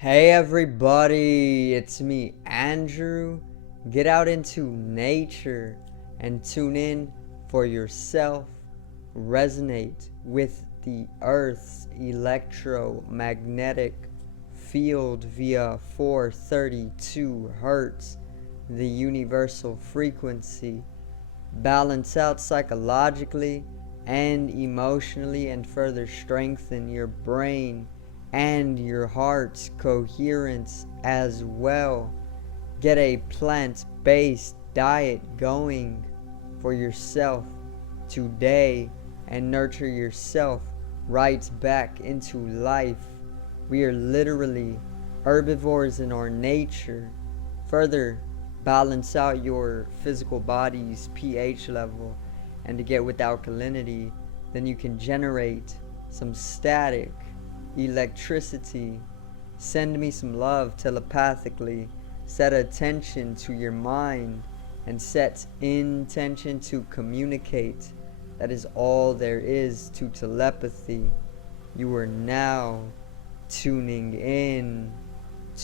Hey everybody, it's me, Andrew. Get out into nature and tune in for yourself. Resonate with the Earth's electromagnetic field via 432 Hertz, the universal frequency. Balance out psychologically and emotionally, and further strengthen your brain and your heart's coherence as well. Get a plant-based diet going for yourself today and nurture yourself right back into life. We are literally herbivores in our nature. Further balance out your physical body's pH level, and to get with alkalinity, then you can generate some static electricity. Send me some love telepathically. Set attention to your mind and set intention to communicate. That is all there is to telepathy. You are now tuning in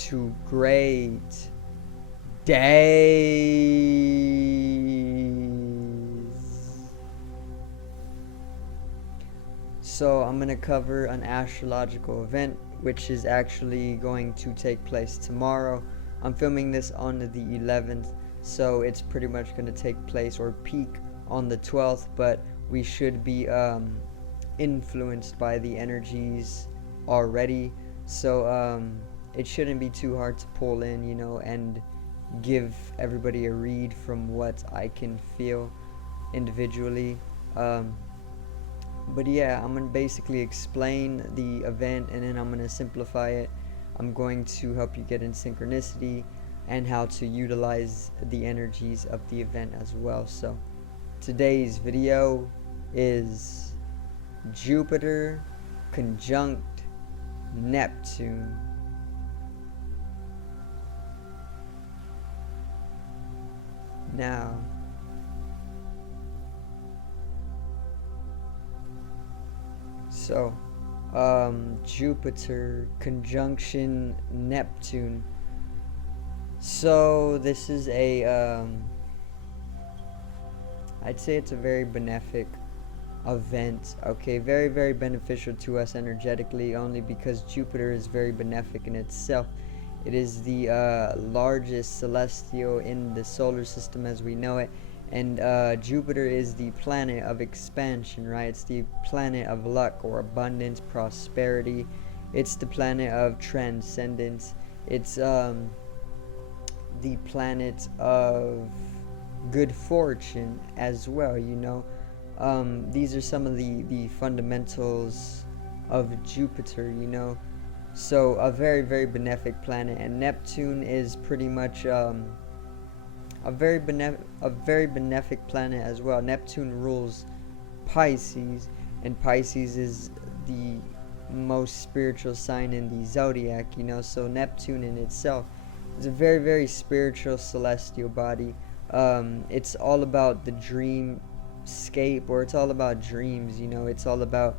to great days. So I'm going to cover an astrological event which is actually going to take place tomorrow. I'm filming this on the 11th, so it's pretty much going to take place or peak on the 12th, but we should be influenced by the energies already, so it shouldn't be too hard to pull in, and give everybody a read from what I can feel individually. But yeah, I'm going to basically explain the event, and then I'm going to simplify it. I'm going to help you get in synchronicity and how to utilize the energies of the event as well. So today's video is Jupiter conjunct Neptune. Now, Jupiter conjunction Neptune. So this is I'd say it's a very benefic event. Okay, very, very beneficial to us energetically, only because Jupiter is very benefic in itself. It is the largest celestial in the solar system as we know it. And Jupiter is the planet of expansion, right? It's the planet of luck or abundance, prosperity. It's the planet of transcendence. It's the planet of good fortune as well, These are some of the fundamentals of Jupiter, So a very, very benefic planet. And Neptune is pretty much a very benefic planet as well. Neptune rules Pisces, and Pisces is the most spiritual sign in the zodiac, So Neptune in itself is a very, very spiritual celestial body. It's all about the dreamscape, or it's all about dreams, It's all about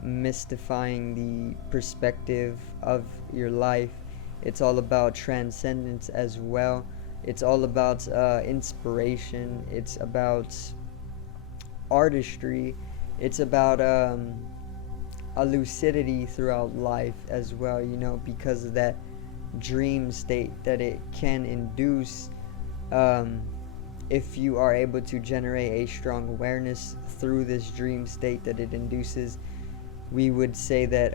mystifying the perspective of your life. It's all about transcendence as well. It's all about inspiration. It's about artistry. It's about a lucidity throughout life as well, because of that dream state that it can induce. If you are able to generate a strong awareness through this dream state that it induces, we would say that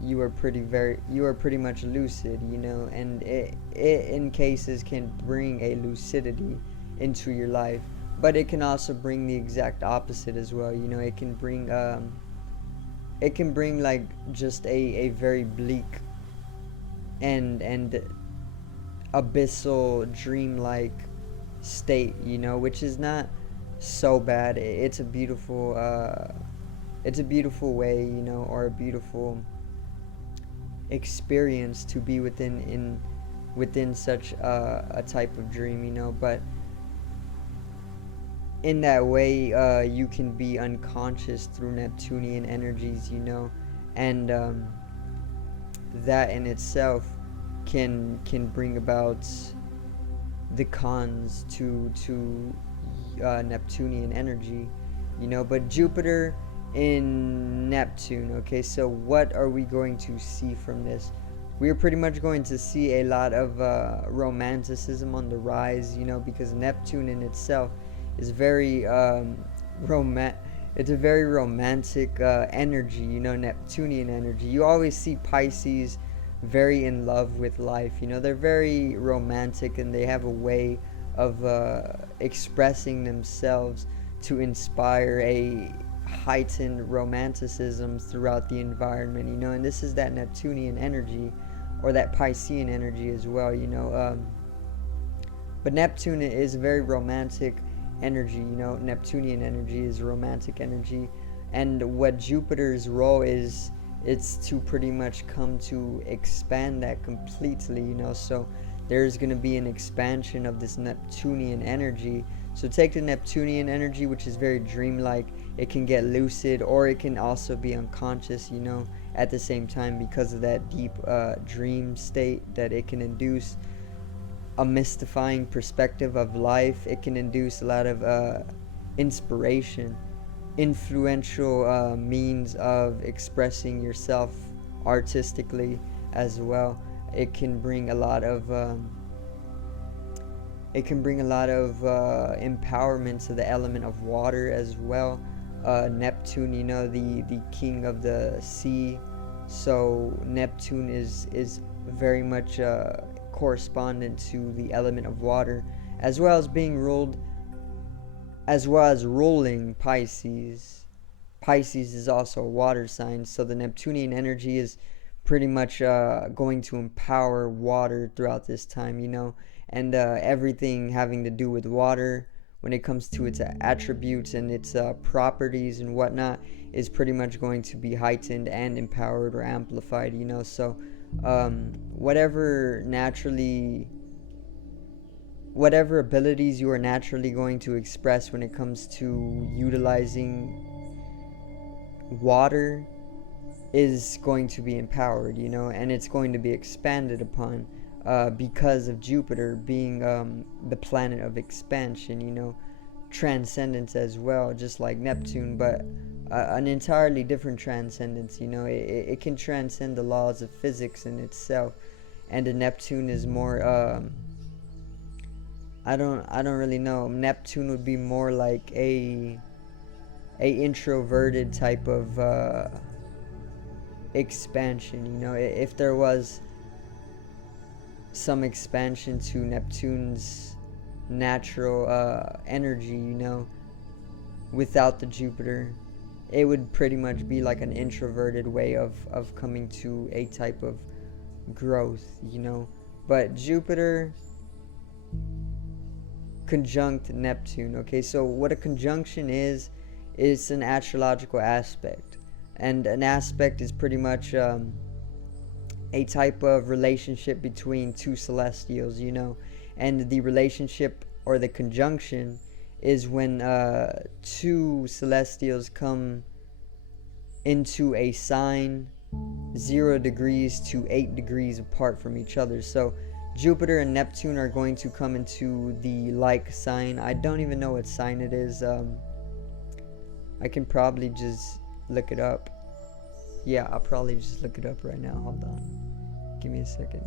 you are pretty much lucid, and it in cases can bring a lucidity into your life, but it can also bring the exact opposite as well. It can bring like just a very bleak and abyssal dreamlike state, which is not so bad. It's a beautiful way, or a beautiful experience to be within such a type of dream, but in that way you can be unconscious through Neptunian energies, and that in itself can bring about the cons to Neptunian energy, but Jupiter in Neptune. Okay, so what are we going to see from this? We're pretty much going to see a lot of romanticism on the rise, because Neptune in itself is very it's a very romantic energy, Neptunian energy. You always see Pisces very in love with life. They're very romantic, and they have a way of expressing themselves to inspire a heightened romanticism throughout the environment, and this is that Neptunian energy, or that Piscean energy as well, but Neptune is very romantic energy. Neptunian energy is romantic energy, and what Jupiter's role is, it's to pretty much come to expand that completely. So there's going to be an expansion of this Neptunian energy. So take the Neptunian energy, which is very dreamlike. It can get lucid, or it can also be unconscious, at the same time, because of that deep dream state that it can induce. A mystifying perspective of life. It can induce a lot of inspiration, influential means of expressing yourself artistically as well. It can bring a lot of empowerment to the element of water as well. Neptune, the king of the sea. So Neptune is very much correspondent to the element of water, as well as ruling Pisces. Pisces is also a water sign, so the Neptunian energy is pretty much going to empower water throughout this time, and everything having to do with water, when it comes to its attributes and its properties and whatnot, is pretty much going to be heightened and empowered or amplified, so whatever abilities you are naturally going to express when it comes to utilizing water is going to be empowered, and it's going to be expanded upon because of Jupiter being the planet of expansion, transcendence as well, just like Neptune, but an entirely different transcendence. It can transcend the laws of physics in itself, and the Neptune is more I don't really know. Neptune would be more like a introverted type of expansion. If there was some expansion to Neptune's natural energy, without the Jupiter, it would pretty much be like an introverted way of coming to a type of growth, but Jupiter conjunct Neptune. Okay, so what a conjunction is an astrological aspect, and an aspect is pretty much a type of relationship between two celestials, and the relationship or the conjunction is when two celestials come into a sign 0 degrees to 8 degrees apart from each other. So Jupiter and Neptune are going to come into the like sign. I don't even know what sign it is. I can probably just look it up. Yeah, I'll probably just look it up right now. Hold on. Give me a second.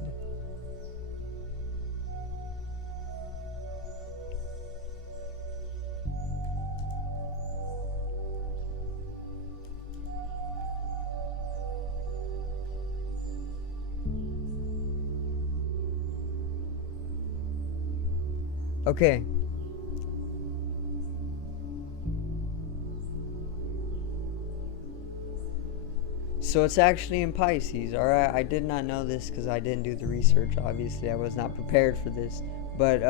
Okay. So it's actually in Pisces, alright? I did not know this because I didn't do the research, obviously. I was not prepared for this. But,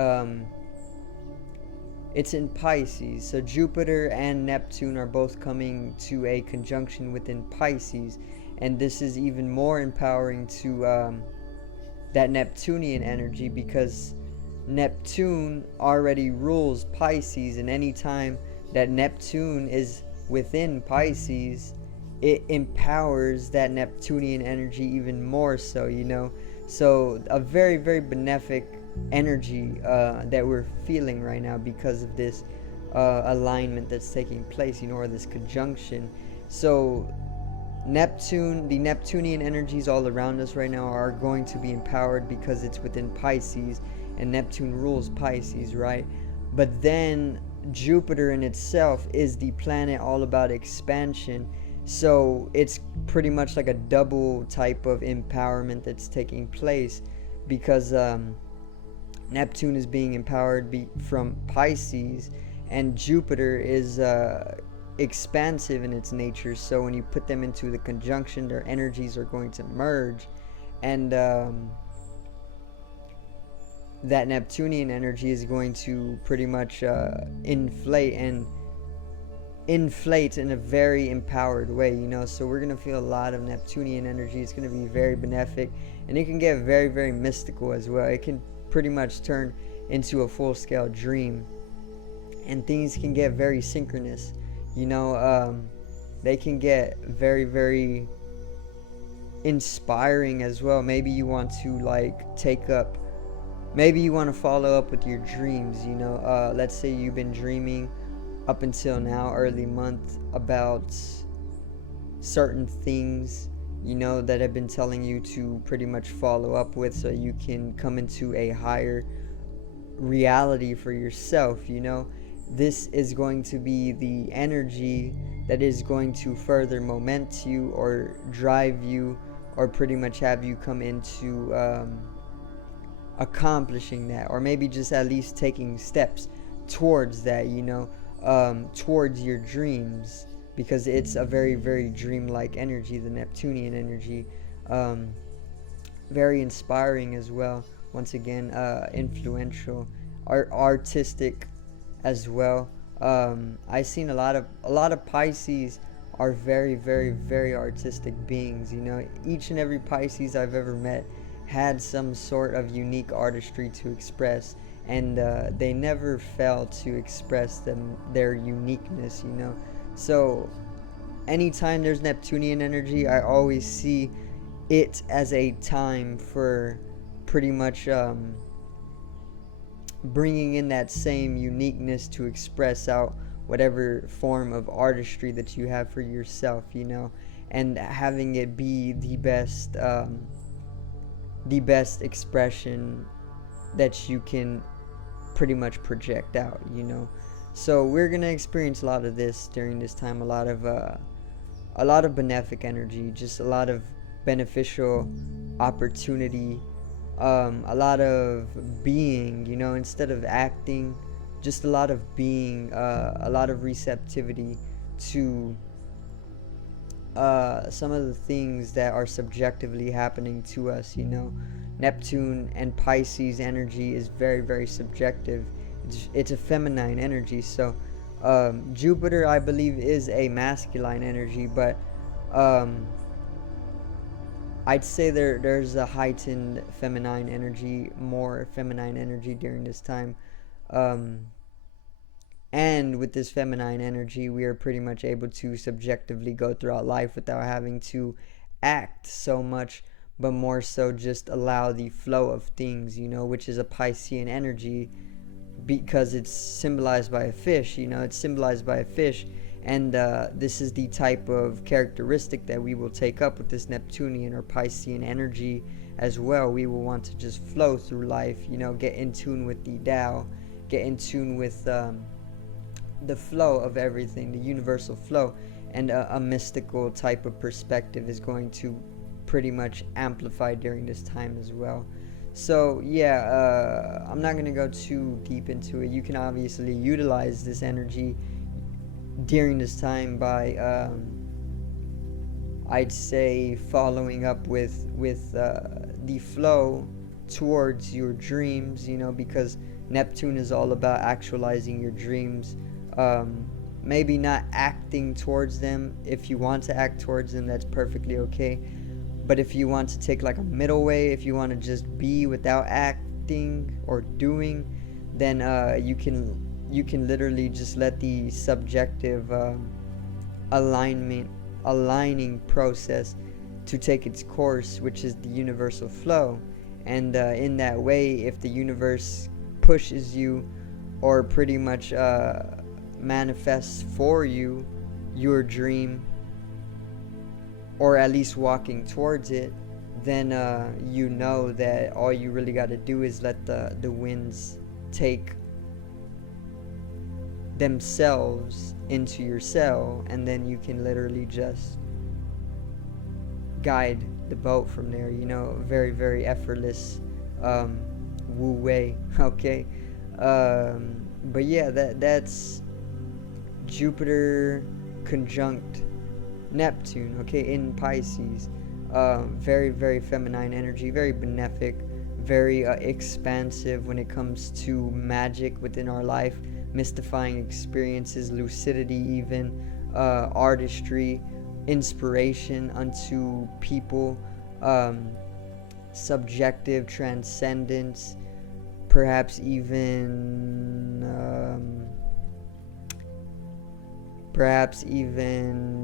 it's in Pisces. So Jupiter and Neptune are both coming to a conjunction within Pisces. And this is even more empowering to that Neptunian energy, because Neptune already rules Pisces, and any time that Neptune is within Pisces, it empowers that Neptunian energy even more so, so a very, very benefic energy that we're feeling right now because of this alignment that's taking place, or this conjunction. So the Neptunian energies all around us right now are going to be empowered because it's within Pisces, and Neptune rules Pisces, right? But then Jupiter in itself is the planet all about expansion. So it's pretty much like a double type of empowerment that's taking place because Neptune is being empowered from Pisces, and Jupiter is expansive in its nature. So when you put them into the conjunction, their energies are going to merge, and that Neptunian energy is going to pretty much inflate in a very empowered way, so we're going to feel a lot of Neptunian energy. It's going to be very benefic, and it can get very, very mystical as well. It can pretty much turn into a full-scale dream, and things can get very synchronous. They can get very, very inspiring as well. Maybe you want to maybe you want to follow up with your dreams. Let's say you've been dreaming up until now, early month, about certain things, that have been telling you to pretty much follow up with, so you can come into a higher reality for yourself. This is going to be the energy that is going to further moment you or drive you, or pretty much have you come into accomplishing that, or maybe just at least taking steps towards that, towards your dreams, because it's a very, very dreamlike energy, the Neptunian energy. Very inspiring as well. Once again, influential, artistic as well. I've seen a lot of Pisces are very, very, very artistic beings. Each and every Pisces I've ever met had some sort of unique artistry to express, and they never fail to express their uniqueness. So anytime there's Neptunian energy, I always see it as a time for pretty much bringing in that same uniqueness to express out whatever form of artistry that you have for yourself, and having it be the best expression that you can pretty much project out. So we're gonna experience a lot of this during this time, a lot of benefic energy, just a lot of beneficial opportunity, a lot of being, instead of acting, just a lot of being, a lot of receptivity to some of the things that are subjectively happening to us. Neptune and Pisces energy is very, very subjective. It's a feminine energy. So Jupiter, I believe, is a masculine energy, but I'd say there's a heightened feminine energy, more feminine energy during this time. And with this feminine energy, we are pretty much able to subjectively go throughout life without having to act so much, but more so just allow the flow of things, which is a Piscean energy, because it's symbolized by a fish. It's symbolized by a fish, and this is the type of characteristic that we will take up with this Neptunian or Piscean energy as well. We will want to just flow through life, get in tune with the Tao, get in tune with the flow of everything, the universal flow, and a mystical type of perspective is going to pretty much amplify during this time as well. So yeah, I'm not going to go too deep into it. You can obviously utilize this energy during this time by I'd say following up with the flow towards your dreams, because Neptune is all about actualizing your dreams. Maybe not acting towards them. If you want to act towards them, that's perfectly okay. But if you want to take like a middle way, if you want to just be without acting or doing, then you can literally just let the subjective alignment aligning process to take its course, which is the universal flow. And in that way, if the universe pushes you, or pretty much manifests for you your dream, or at least walking towards it, then you know that all you really got to do is let the winds take themselves into your cell, and then you can literally just guide the boat from there, very, very effortless woo way. Okay. But yeah, that's Jupiter conjunct Neptune, okay, in Pisces. Very, very feminine energy, very benefic, very expansive when it comes to magic within our life, mystifying experiences, lucidity even, artistry, inspiration unto people, subjective transcendence, perhaps even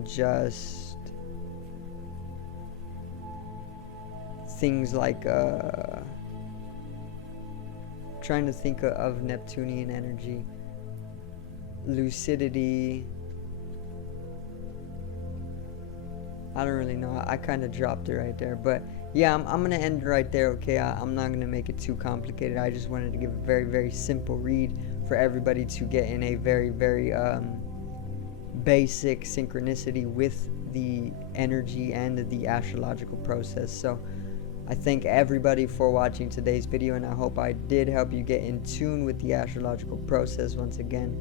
just things like trying to think of Neptunian energy, lucidity. I don't really know. I kind of dropped it right there. But yeah, I'm going to end right there, okay? I'm not going to make it too complicated. I just wanted to give a very, very simple read for everybody to get in a very, very basic synchronicity with the energy and the astrological process. So I thank everybody for watching today's video, and I hope I did help you get in tune with the astrological process. Once again,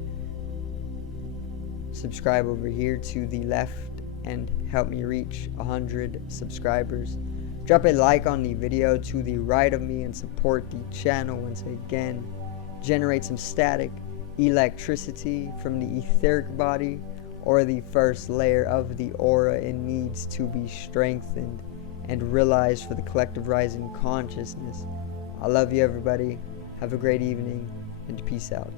subscribe over here to the left and help me reach 100 subscribers. Drop a like on the video to the right of me and support the channel once again. Generate some static electricity from the etheric body, or the first layer of the aura. It needs to be strengthened and realized for the collective rising consciousness. I love you, everybody. Have a great evening, and peace out.